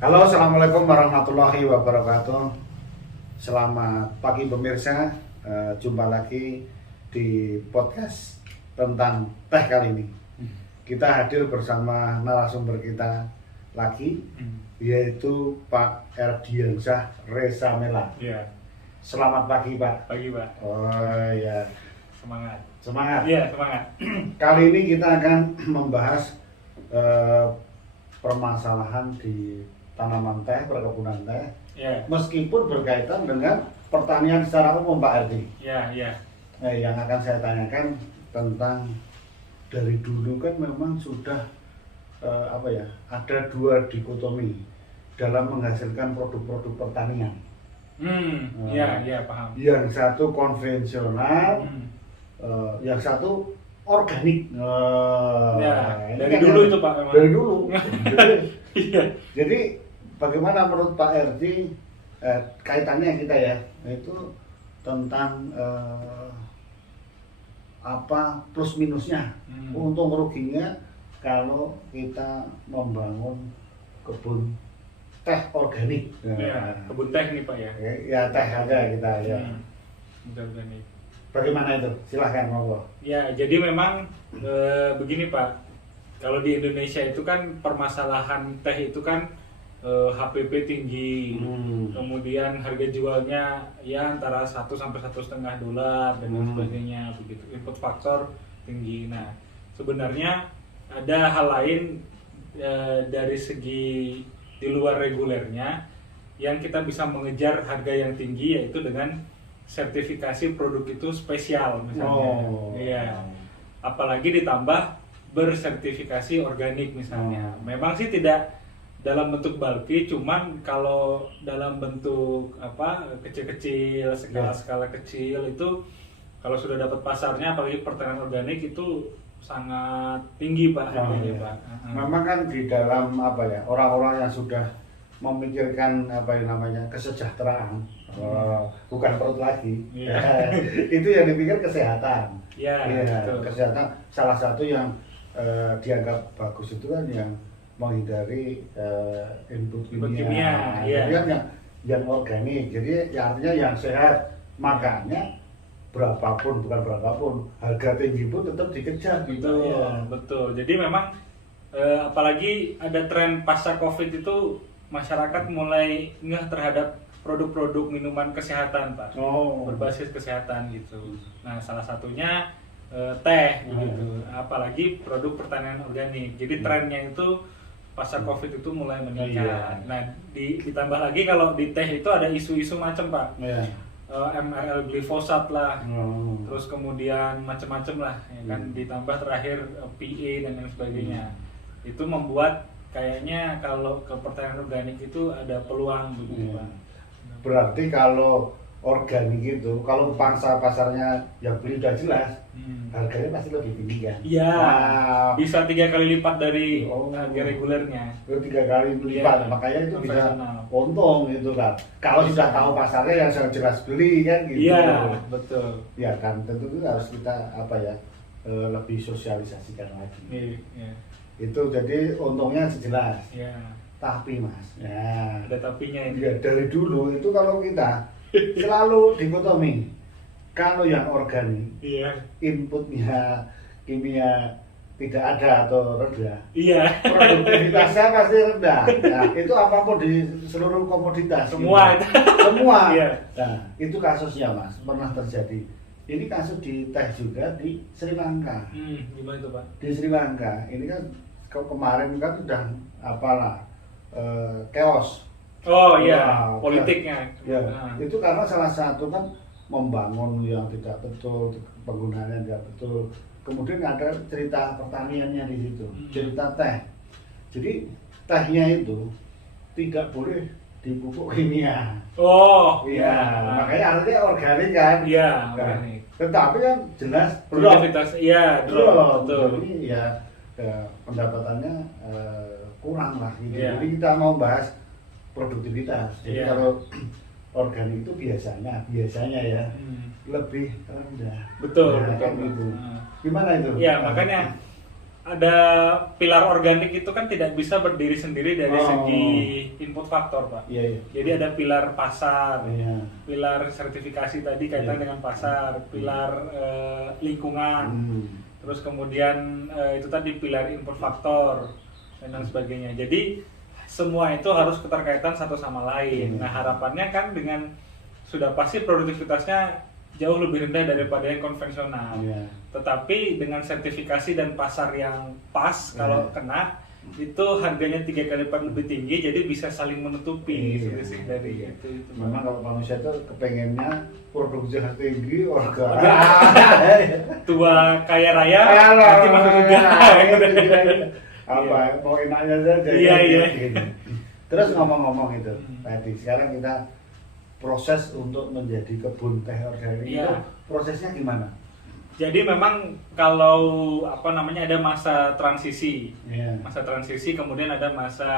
Halo, assalamualaikum warahmatullahi wabarakatuh. Selamat pagi pemirsa. Jumpa lagi di podcast tentang teh kali ini. Kita hadir bersama narasumber kita lagi, yaitu Pak Erdiansyah Resamela. Iya. Selamat pagi, Pak. Pagi, Pak. Oh ya, Semangat. semangat. Iya, semangat. Kali ini kita akan membahas permasalahan di tanaman teh, perkebunan teh, Iya. meskipun berkaitan dengan pertanian secara umum, Pak Erdi. Iya, iya. Yang akan saya tanyakan tentang dari dulu kan memang sudah ada dua dikotomi dalam menghasilkan produk-produk pertanian. Iya, iya, paham. Yang satu konvensional, yang satu organik. Ya, Ini dari kan dulu yang- itu, Pak, memang. Dari dulu. Iya. Jadi bagaimana menurut Pak Erdi kaitannya kita ya, itu tentang apa plus minusnya, untung ruginya kalau kita membangun kebun teh organik. Iya, kebun teh nih, Pak ya. Ya teh ada kita ya. Betul nih. Bagaimana itu? Silahkan monggo. Ya, jadi memang begini, Pak. Kalau di Indonesia itu kan permasalahan teh itu kan HPP tinggi. Kemudian harga jualnya ya antara 1 sampai $1,5 dan lain sebagainya begitu. Input faktor tinggi. Nah, sebenarnya ada hal lain dari segi di luar regulernya yang kita bisa mengejar harga yang tinggi, yaitu dengan sertifikasi produk itu spesial misalnya. Iya. Apalagi ditambah bersertifikasi organik misalnya. Memang sih tidak dalam bentuk bulky, cuman kalau dalam bentuk kecil-kecil, skala kecil itu kalau sudah dapat pasarnya, apalagi pertanian organik itu sangat tinggi, Pak, harganya, Pak. Memang kan di dalam orang-orang yang sudah memikirkan kesejahteraan, bukan perut lagi. Itu yang dipikir kesehatan. Ya, betul. Kesehatan salah satu yang dianggap bagus itu kan yang menghindari input kimia. Iya. Jadi kan yang organik. Jadi ya artinya yang sehat. Makanya bukan berapapun, harga tinggi pun tetap dikejar gitu. Betul, Ya. betul. Jadi memang apalagi ada tren pasca Covid itu masyarakat mulai ngeh terhadap produk-produk minuman kesehatan, Pak. Berbasis kesehatan gitu. Nah, salah satunya teh gitu. Apalagi produk pertanian organik. Jadi trennya itu pasca Covid itu mulai meningkat. Nah, ditambah lagi kalau di teh itu ada isu-isu macam, Pak. Iya. MRL glifosat lah, terus kemudian macam-macam lah, ya kan, ditambah terakhir PA dan lain sebagainya. Itu membuat kayaknya kalau ke pertanian organik itu ada peluang begitu, Pak. Berarti kalau organik itu, kalau pangsa pasarnya yang beli udah jelas, harganya pasti lebih tinggi kan? Iya. Nah, Bisa 3 kali lipat dari Oh. harga regulernya. itu 3 kali lipat, Iya, makanya itu bisa konvensional. untung gitu kan. Kalau sudah tahu pasarnya yang sudah jelas beli kan gitu. Iya, betul. Ya kan, tentu itu harus kita lebih sosialisasikan lagi. Iya. Itu jadi untungnya jelas. Iya. Tapi Mas, ya Ada tapinya ini. ya, dari dulu itu kalau kita selalu dikotomi, kalau yang organik Iya. inputnya kimia tidak ada atau rendah, Iya. produktivitasnya pasti rendah. Nah, itu apapun di seluruh komoditas Semua. gitu. Semua. Iya. Nah, itu kasusnya Mas, pernah terjadi. Ini kasus di teh juga di Sri Lanka. Gimana itu, Pak? Di Sri Lanka ini kan kemarin kan sudah chaos. Oh iya, Wah, politiknya. Ya, Nah. itu karena salah satu kan membangun yang tidak betul, penggunaannya tidak betul. Kemudian ada cerita pertaniannya di situ, cerita teh. Jadi tehnya itu tidak boleh dipupuk kimia. Oh Iya, makanya artinya organik kan. Iya, Nah, organik. tetapi kan jelas drop. Produktivitas, iya, Drop. betul. Jadi ya pendapatannya kurang lah gitu. Iya. Jadi kita mau bahas produktivitas. Jadi Iya. kalau organik itu biasanya ya lebih rendah. Betul, Nah, betul. kan gitu. Gimana itu? Ya, makanya ada pilar organik itu kan tidak bisa berdiri sendiri dari segi input faktor, Pak. Iya, iya. Jadi ada pilar pasar, Iya. pilar sertifikasi tadi kaitan Iya. dengan pasar, pilar lingkungan, terus kemudian itu tadi pilar input faktor dan lain sebagainya. Jadi semua itu harus keterkaitan satu sama lain. Nah, harapannya kan dengan sudah pasti produktivitasnya jauh lebih rendah daripada yang konvensional. Iya. Tetapi dengan sertifikasi dan pasar yang pas, kalau kena itu harganya 3 kali lipat lebih tinggi, jadi bisa saling menutupi selisih dari itu. Memang kalau manusia itu kepengennya produksi tinggi, orga tua kaya raya, nanti masuk juga. Apa mau enaknya saja. Iya, iya. Gitu. Terus ngomong-ngomong itu tadi, sekarang kita proses untuk menjadi kebun teh organik itu prosesnya gimana? Jadi memang kalau apa namanya ada masa transisi, masa transisi kemudian ada masa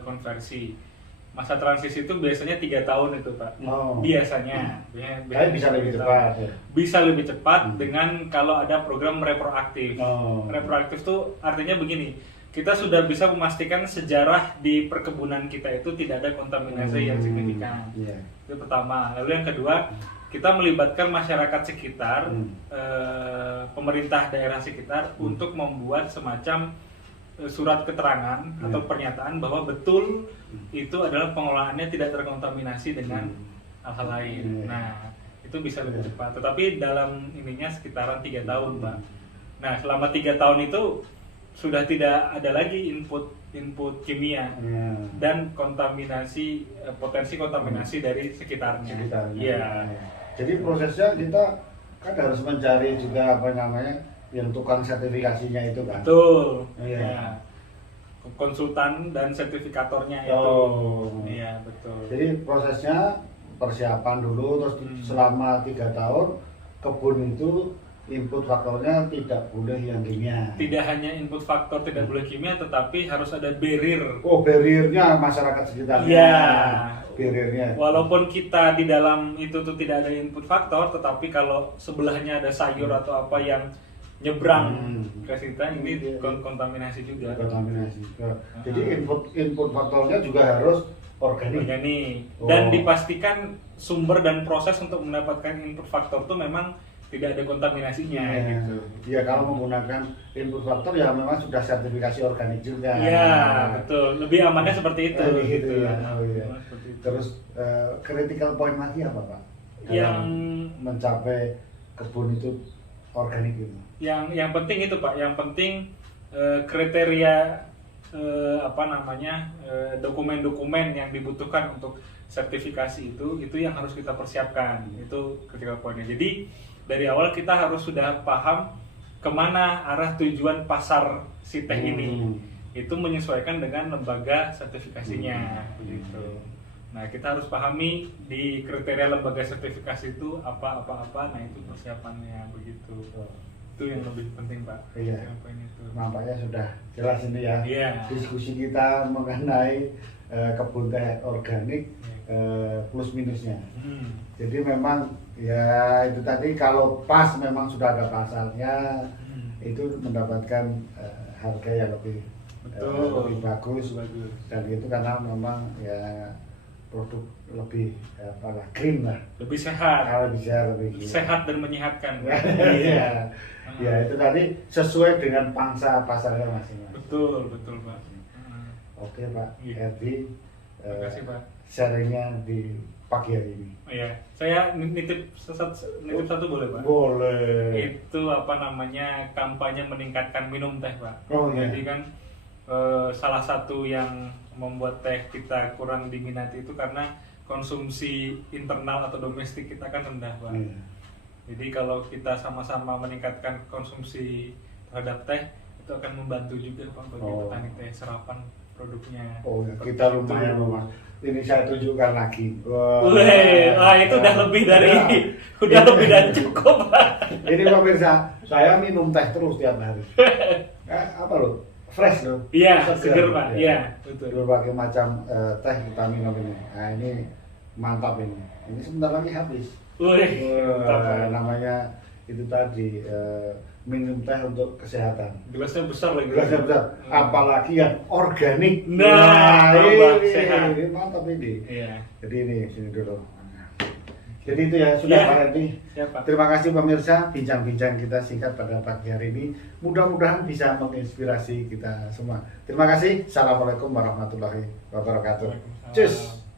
konversi. Masa transisi itu biasanya 3 tahun itu, Pak. Biasanya. Tapi bisa lebih cepat. Ya? Bisa lebih cepat dengan kalau ada program reproaktif. Reproaktif itu artinya begini, kita sudah bisa memastikan sejarah di perkebunan kita itu tidak ada kontaminasi yang signifikan. Itu pertama. Lalu yang kedua, kita melibatkan masyarakat sekitar, pemerintah daerah sekitar untuk membuat semacam surat keterangan atau pernyataan bahwa betul itu adalah pengelolaannya tidak terkontaminasi dengan hal-hal lain. Nah, itu bisa lebih cepat. Tetapi dalam ininya sekitaran 3 tahun, Pak. Nah, selama 3 tahun itu sudah tidak ada lagi input kimia dan kontaminasi, potensi kontaminasi dari sekitarnya. Iya. Jadi prosesnya kita kan harus mencari juga apa namanya yang tukang sertifikasinya itu kan. Betul. Ya. Konsultan dan sertifikatornya itu. Iya, betul. Jadi prosesnya persiapan dulu, terus selama 3 tahun kebun itu input faktornya tidak boleh yang kimia. Tidak hanya input faktor tidak boleh kimia, tetapi harus ada barrier. Barriernya masyarakat sekitarnya. Iya. Barriernya. Walaupun kita di dalam itu tuh tidak ada input faktor, tetapi kalau sebelahnya ada sayur atau apa yang nyebrang ke situ, ini kontaminasi juga. Kontaminasi. Jadi input faktornya juga harus organik. Dan dipastikan sumber dan proses untuk mendapatkan input faktor itu memang tidak ada kontaminasinya gitu. Iya, kalau menggunakan input faktor ya memang sudah sertifikasi organik juga. Iya, betul. Lebih amannya seperti itu. Gitu ya. Terus critical point lagi apa, Pak? Yang mencapai kebun itu organik itu. Yang penting itu, Pak. Yang penting kriteria dokumen-dokumen yang dibutuhkan untuk sertifikasi itu yang harus kita persiapkan. Itu critical pointnya. Jadi dari awal kita harus sudah paham kemana arah tujuan pasar si teh ini. Itu menyesuaikan dengan lembaga sertifikasinya, begitu. Nah, kita harus pahami di kriteria lembaga sertifikasi itu apa-apa. Nah, itu persiapannya, begitu. Itu yang lebih penting, Pak. Iya. Itu. Nampaknya sudah jelas ini ya. Iya. Diskusi kita mengenai kebun teh organik plus minusnya. Jadi memang ya itu tadi kalau pas memang sudah ada pasalnya itu mendapatkan harga yang lebih bagus dan itu karena memang ya produk lebih green lah, lebih sehat, sehat dan menyehatkan. Iya. Ya itu tadi sesuai dengan pangsa pasarnya masing-masing. Betul Pak. Oke Pak Herdi, terima kasih Pak. Sharingnya di pagi hari ini. Oh iya, saya nitip satu boleh Pak? Boleh. Itu kampanye meningkatkan minum teh Pak. Iya. Jadi kan salah satu yang membuat teh kita kurang diminati itu karena konsumsi internal atau domestik kita kan rendah Pak. Iya. Jadi kalau kita sama-sama meningkatkan konsumsi terhadap teh itu akan membantu juga Pak bagi petani teh, serapan produknya. Ya, kita lumayan Mas. Ini saya tunjukkan lagi. Itu udah lebih dari lebih dari cukup Pak. Ini pemirsa, saya minum teh terus tiap hari. Apa loh? Fresh loh. Iya, seger Pak. Iya, betul. Berbagai macam teh kita minum ini. Nah, ini mantap ini. Ini sebentar lagi habis. Namanya itu tadi minum teh untuk kesehatan. Gelasnya besar lagi. Gelasnya besar, apalagi yang organik. Nah, tambah ini, sehat. ini mantap ini. Iya. Jadi ini sini dulu. Jadi itu ya sudah Ya. Pak Hendy. Siapa? Terima kasih pemirsa, bincang-bincang kita singkat pada pagi hari ini. Mudah-mudahan bisa menginspirasi kita semua. Terima kasih. Assalamualaikum warahmatullahi wabarakatuh. Waalaikumsalam. Cus.